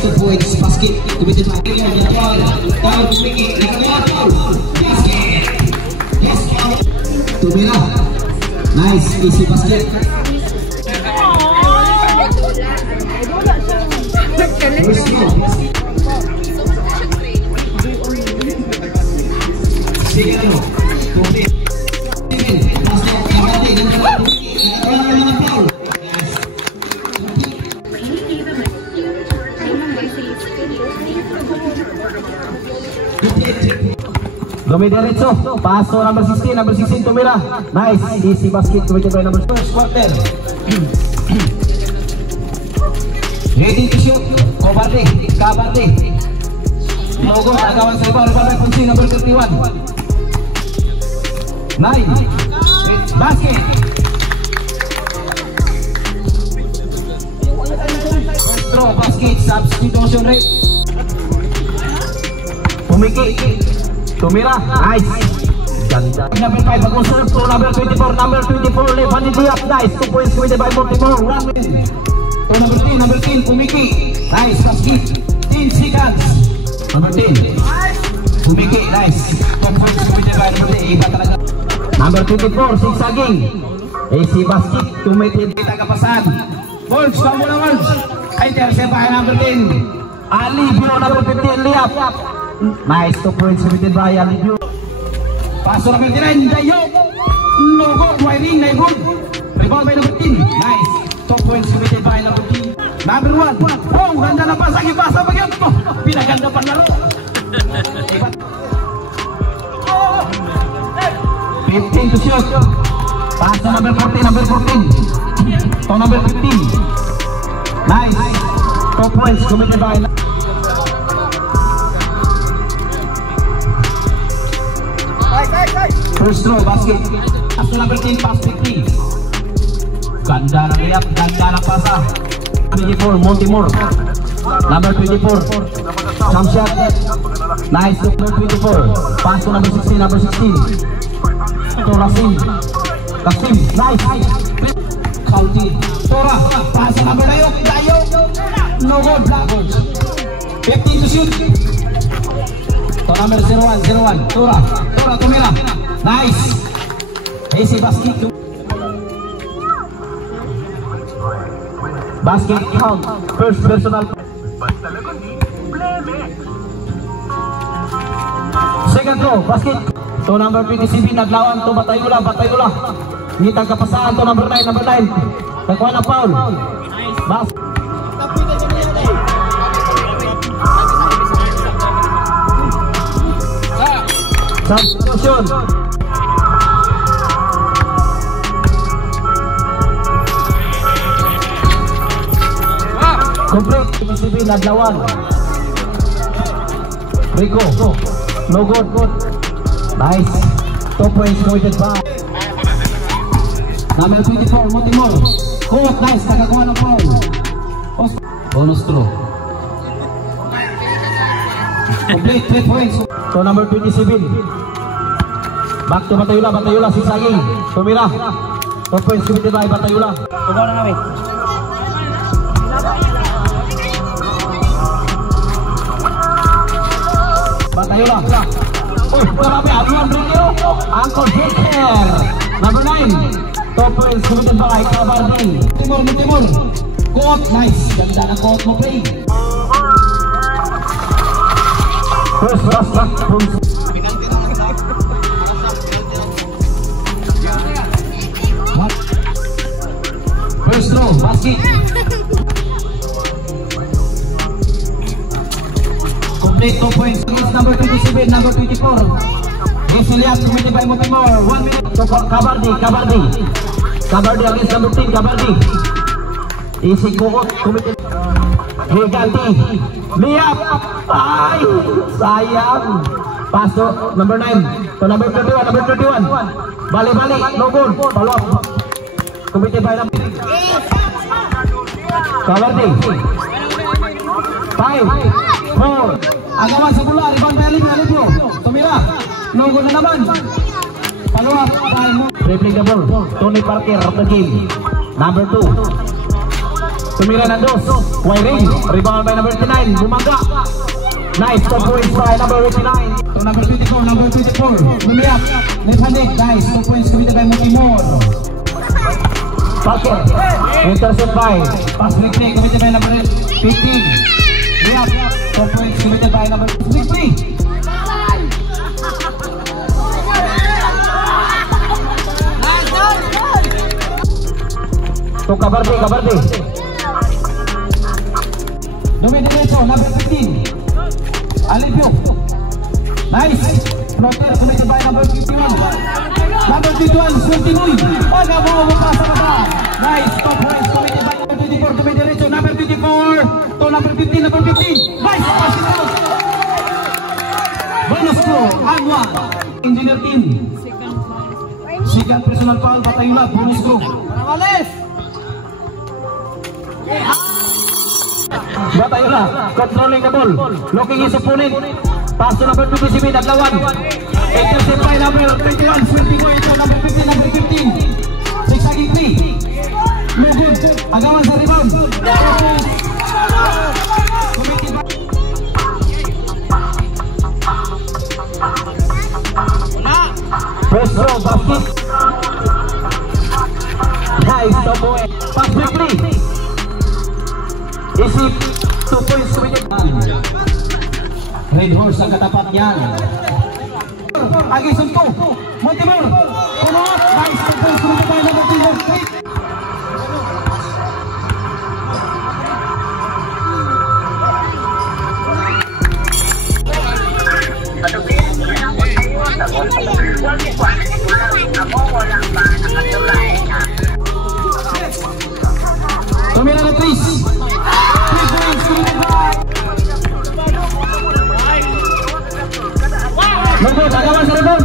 2 points. Basket committed by Taylor. Down to Mickey. Basket. Yes, foul. Tumira. Nice, easy basket. First goal. Sigano. Dumi derecho, paso number 16 Tumira. Nice, easy basket committed by number 1st quarter. Ready to shoot, Cobarde. Logo, agawan sa iba, rebound by Ponce, number 31. 9, basket. Throw, basket, substitution rate. Pumiki. Tumira, nice. Ganda. Number 5, bago serve to number 24, Levante Diaz, nice. 2 points committed by Baltimore, 1 win. To number 10, Pumiki, nice, basket, 10 seconds. Number 10, Pumiki, nice. 2 points committed by number 10, iba talaga. Number 24, Sigsaging, AC basket, committed, tagapasan. Wolves, kamu na Wolves. Intercept by number 10, Alibio, number 15, Liap. Nice, 2 points committed by Alibio. Paso number 9, Dayo. No good, Wiring, no good. Rebound by number 10. Nice, 2 points committed by number 10. Number 1. Oh, ganda na pasang ipasa pa yan. Pinaganda pa laro. 15 to shoot. Paso number 14. To number 15. Nice, 2 points committed by first throw, basket. After number 10, pass 15. Ganda na layup, ganda na pasa. 24, Montemore. Number 24. Jump shot. Nice, number 24. Pass to number 16. To Rasim. Kasim, nice. County. Tora, pass to number 9. Dayo. No good, Blackbirds. 15 to shoot. To number 01. Tora, Tumira. Nice. Easy basket. Basket count. First personal. Second throw. Basket. To number 27. Naglawan to Batayula. Hindi tagkapasaan to number 9. Nagkuha ng foul. Basket. Substitution. Complete. PCB Nadlawan. Rico. No good. Nice. 2 points committed by number 24, Montemore. Good, nice. Nakakuha ng foul. Bonus throw. Complete 3 points. To number 27. Back to Batayula, Sigsaging. Tumira. 2 points committed by Batayula. Tugaw na namin. Batayula. Uy, marami. Aduan Brito. Angkor Baker. Number 9. 2 points committed by Cabardi. Timur. Court, nice. Ganda na court mo, play. First back from first throw, basket. Complete 2 points. Number 27, number 24. Easily committed by Montemore. 1 minute. So Cabardi against number 10, Cabardi. Easy committed. Giganti. Liap. Ay, sayang. Paso number 9 to number 31. Bali, no good. Follow up. Committed by number Cabardi. 5, 4. Agawan sa bola, rebound by Alibio. Tumira. No good na naman. Follow up. Dribbling the ball. Tony Parker of the game. Number 2. Tumira ng dos. Wiring. Rebound by number 29. Bumaga. Nice. 2 points by number 89. So number 24. Number 24. Bumiyak. Left-handed. Nice. 2 points committed by Mukimor. Parker. Intercept by. Pass break play committed by number 15. Bumiyak. 2 points committed by number 23. So Kabarte. Dumidiretso, number 15. Alipio. Nice. Floater, committed by number 51. Number 51, Sultinoy. Aga mo, mapasa ka ba? Nice. Top points committed by number 24. Dumidiretso, number 24. To number 15, number 15. Nice. Passing out. Bonus to Agua. Engineer team. Second personal foul, Batayula. Bonus to. Paramalis. Batayula, controlling the ball, looking his opponent. Pass to number 27, Aglawan. Intercept by number 21, Sultinoy. Ito number 15, number 15. 6 aging 3. No good. Agawan sa rebound. First row, basket. Nice, the boy. Pass quickly. Isip 2 points committed. Red Horse ang katapat niyan. Agi sunto. Montemor. Kumaot. Nice, 2 points committed by number 3. Tumira na please. 3 points committed by. Lugod, agawan sa rebound.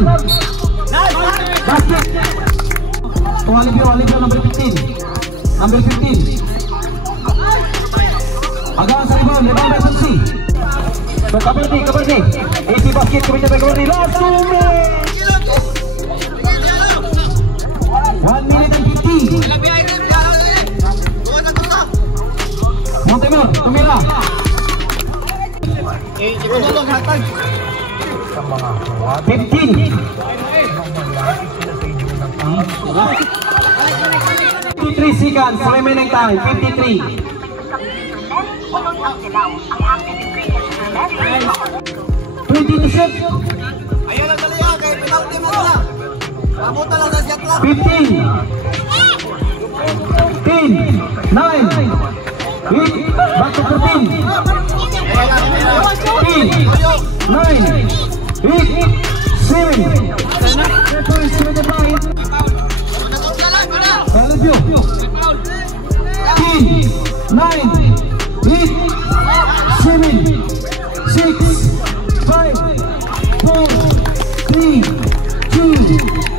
Basket. Alipio, number 15. Number 15. Agawan sa rebound by Punsi. So Kabarte. AC basket committed by Kabarte. Last 2 minutes. 1 minute and 50. Montemor, tumira. 15. 53 seconds remaining time. 53. 20 to shoot. 15. 10. 9. 8. Back to 14. 10. 9. 8. 7. 3 points to the line. Alipio. 10. 9. 8. 7. 6. 5. 4. 3. 2.